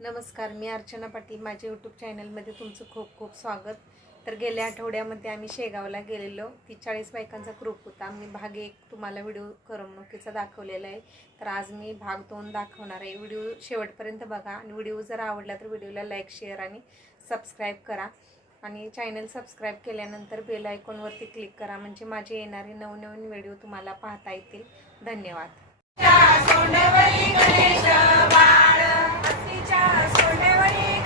नमस्कार मी अर्चना पाटील. माझ्या यूट्यूब चॅनलमध्ये तुमचं खूप खूप स्वागत. तर गेल्या आठवड्यामध्ये आम्ही शेगावला गेलेलो. ती चाळीस बायकांचा ग्रुप होता. मी भाग एक तुम्हाला व्हिडिओ करमणुकीचा दाखवलेला आहे. तर आज मी भाग दोन दाखवणार आहे. व्हिडिओ शेवटपर्यंत बघा आणि व्हिडिओ जर आवडला तर व्हिडिओला लाईक शेअर आणि सबस्क्राईब करा. आणि चॅनल सबस्क्राईब केल्यानंतर बेल आयकॉनवरती क्लिक करा. म्हणजे माझे येणारे नवनवीन व्हिडिओ तुम्हाला पाहता येतील. धन्यवाद. पाणी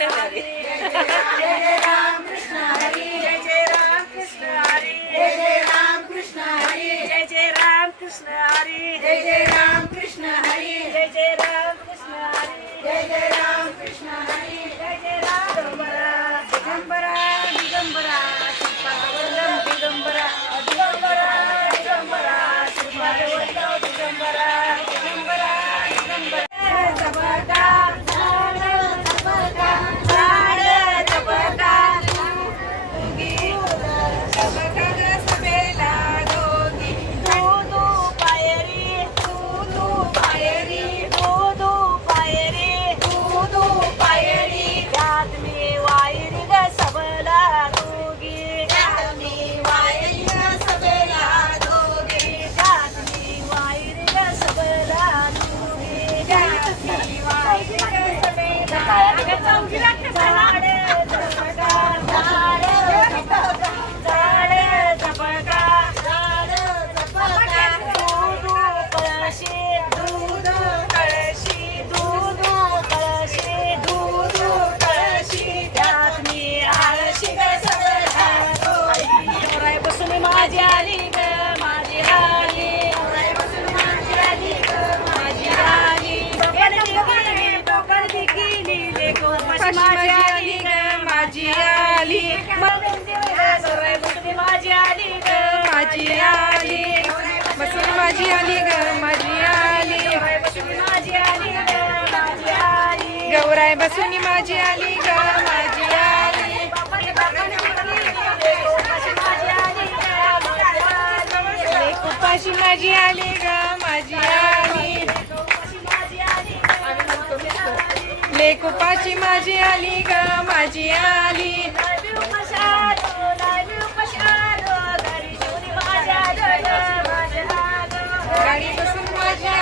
Bye. आली ग माझी आली. गौराय बसून माझी आली ग माझी आली. उपाशी माझी आली ग माझी आली. लेख माझी आली ग माझी आली.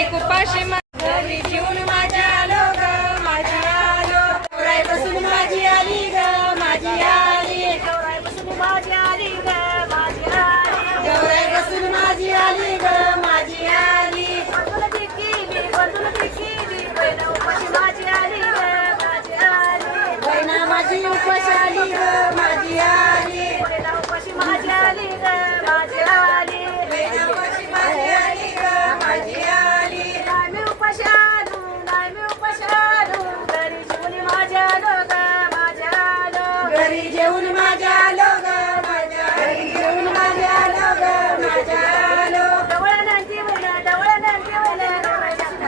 Vem com. घरी घेऊन माझ्या आलो ग माझ्या घरी घेऊन माझ्या आलो ग माझ्या आलो डवळणाची म्हण डवळणाची म्हण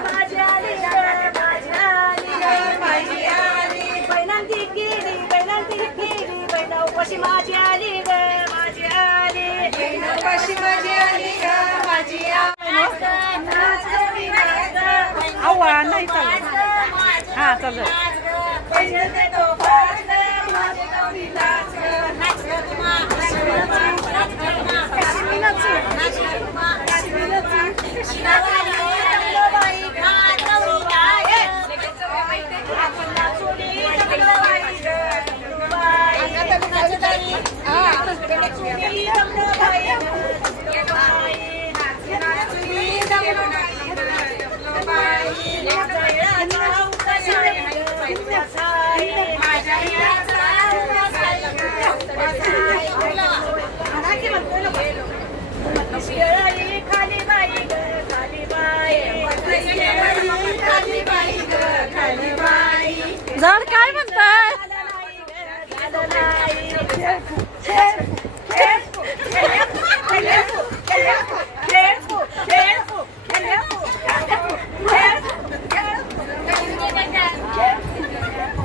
माझी आली माझी आली माझी आली बैनांची केली बैनांची केली बैना उपाशी माझी आली ग माझी आली बैना उपाशी माझी आली ग माझी आली आव्हा नाही चालत. हा चालत Gracias. काशीबाई खालीबाई ग खालीबाई खालीबाई ग खालीबाई झाड काय म्हणताय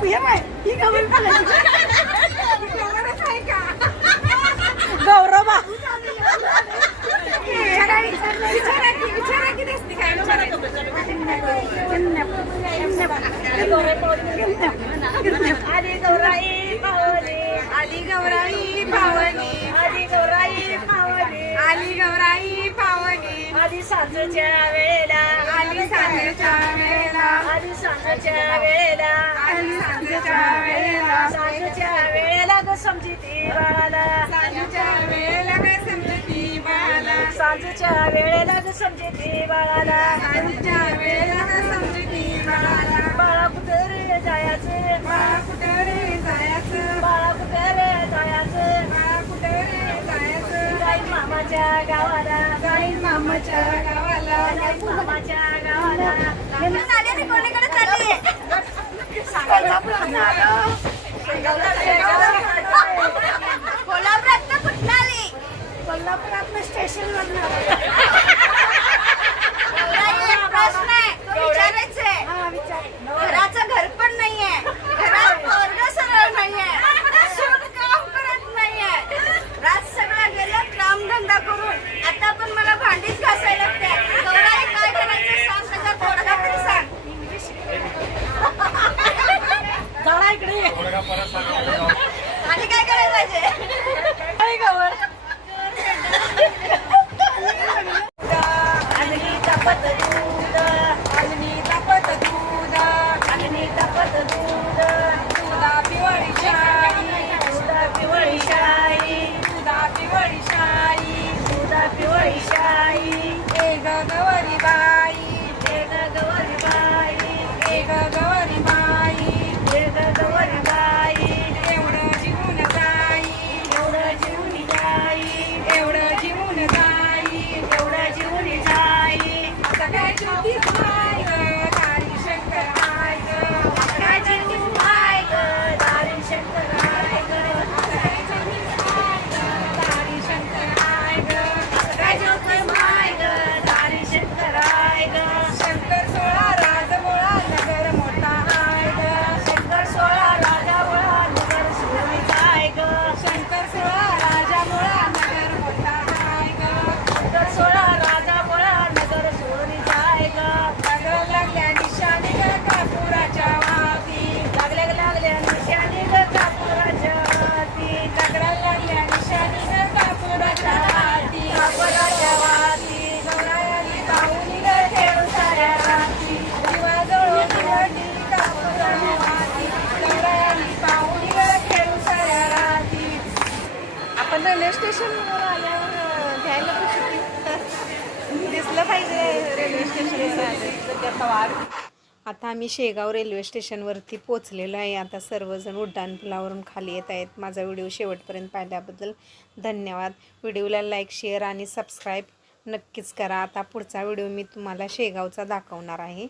Yeah, mate. You know what I'm आधी सांजच्या वेळेला आधी वेळा वेळेला. आधी सांजच्या वेळेला आधी सांजच्या वेळेला. सांजच्या वेळेला ग समजती बाळाला. सांजच्या वेळेला काय सांजच्या वेळेला ग बाळाला. मामाच्या गावाला. जाईन मामाच्या गावाला. जाईन मामाच्या गावाला. कोणीकडे चालली कोल्हापुरात कुठला आली कोल्हापुरात स्टेशन वरनं प्रश्न आहे. तो स्टेशनवर आल्यावर घ्यायला पण दिसलं पाहिजे रेल्वे स्टेशनवर आता आम्ही शेगाव रेल्वे स्टेशनवरती पोचलेलो आहे. आता सर्वजण उड्डाणपुलावरून खाली येत आहेत. माझा व्हिडिओ शेवटपर्यंत पाहिल्याबद्दल धन्यवाद. व्हिडिओला लाईक शेअर आणि सबस्क्राईब नक्कीच करा. आता पुढचा व्हिडिओ मी तुम्हाला शेगावचा दाखवणार आहे.